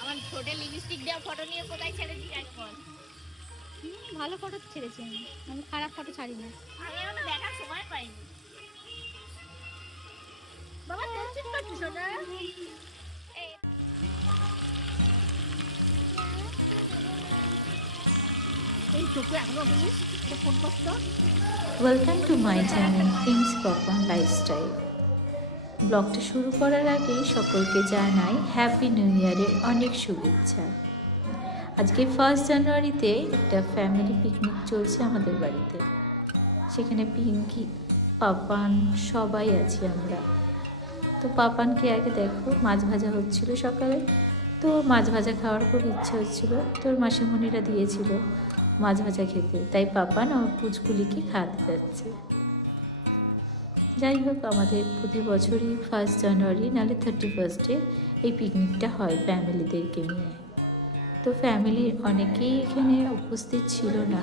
আমার ছোট লিপস্টিক দেওয়া ফটো নিয়ে কোথায় ছেড়েছি এখন? ভালো ফটো ছেড়েছি আমি খারাপ ফটো ছাড়ি না। আমি এখন দেখার সময় পাইনি। বাবা টেনশন করছিস না? এই চোখে এখনো বলিস এটা ফোন করতো। Welcome to my channel Prince Popon lifestyle. ব্লগটা শুরু করার আগেই সকলকে জানাই হ্যাপি নিউ ইয়ারের অনেক শুভেচ্ছা। আজকে 1 জানুয়ারিতে একটা ফ্যামিলি পিকনিক চলছে আমাদের বাড়িতে। সেখানে পিঙ্কি, পাপান সবাই আছি আমরা। তো পাপানকে আগে দেখো, মাছ ভাজা হচ্ছিল সকালে, তো মাছ ভাজা খাওয়ার খুব ইচ্ছে হচ্ছিল, তোর মাসিমণিরা দিয়েছিল মাছ ভাজা খেতে, তাই পাপান আমার পুচকুলিকে খাওয়াতে যাচ্ছে। যাই হোক, আমাদের প্রতি বছরই 1 জানুয়ারি নাহলে 31 এই পিকনিকটা হয় ফ্যামিলিদেরকে নিয়ে। তো ফ্যামিলির অনেকেই এখানে উপস্থিত ছিল না,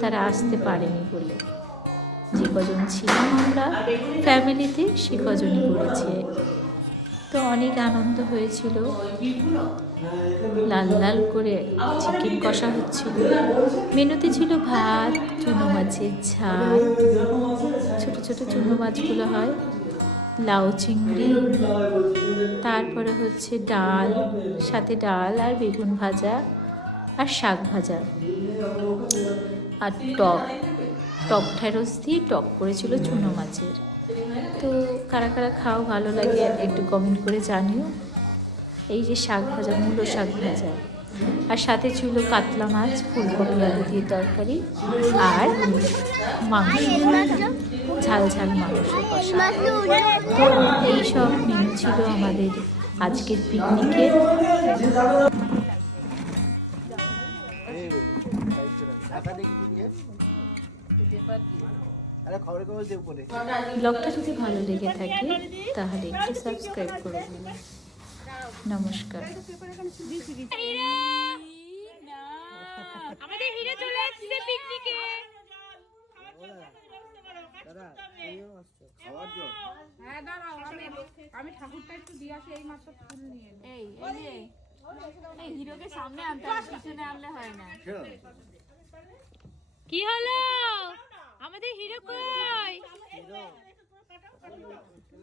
তারা আসতে পারেনি বলে। যে কজন ছিলাম আমরা ফ্যামিলিতে সে কজনই করেছে। তো অনেক আনন্দ হয়েছিল, লাল লাল করে চিকেন কষা হচ্ছিল। মেনুতে ছিল ভাত, চুনো মাছের ঝাল, ছোট ছোট চুনো মাছগুলো হয়, লাউ চিংড়ি, তারপরে হচ্ছে ডাল, সাথে ডাল আর বেগুন ভাজা আর শাক ভাজা, আর টক টক ঢ্যাঁড়স দিয়ে টক করেছিল চুনো মাছের। তো কারা কারা খাও ভালো লাগে একটু কমেন্ট করে জানিও। এই যে শাক ভাজা, মূলো শাক ভাজা, আর সাথে ছিল কাতলা মাছ, ফুলকপি আলু দিয়ে তরকারি, আর মাংস, ঝাল ঝাল মাংস কষা। তো এইসব মেনু ছিল আমাদের আজকের পিকনিকের। ব্লগটা যদি ভালো লেগে থাকে তাহলে একটু সাবস্ক্রাইব করে দিন। নমস্কার। আমাদের হিরো চলে আসছে পিকনিকে। হ্যাঁ দাঁড়াও, আমি ঠাকুরটা একটু দিয়ে আসি, এই মাত্র ফুল নিয়ে এলো। এই হিরোকে সামনে আনতে হবে, পিছনে আনলে হয় না। কি হলো? আমাদের হিরো কই?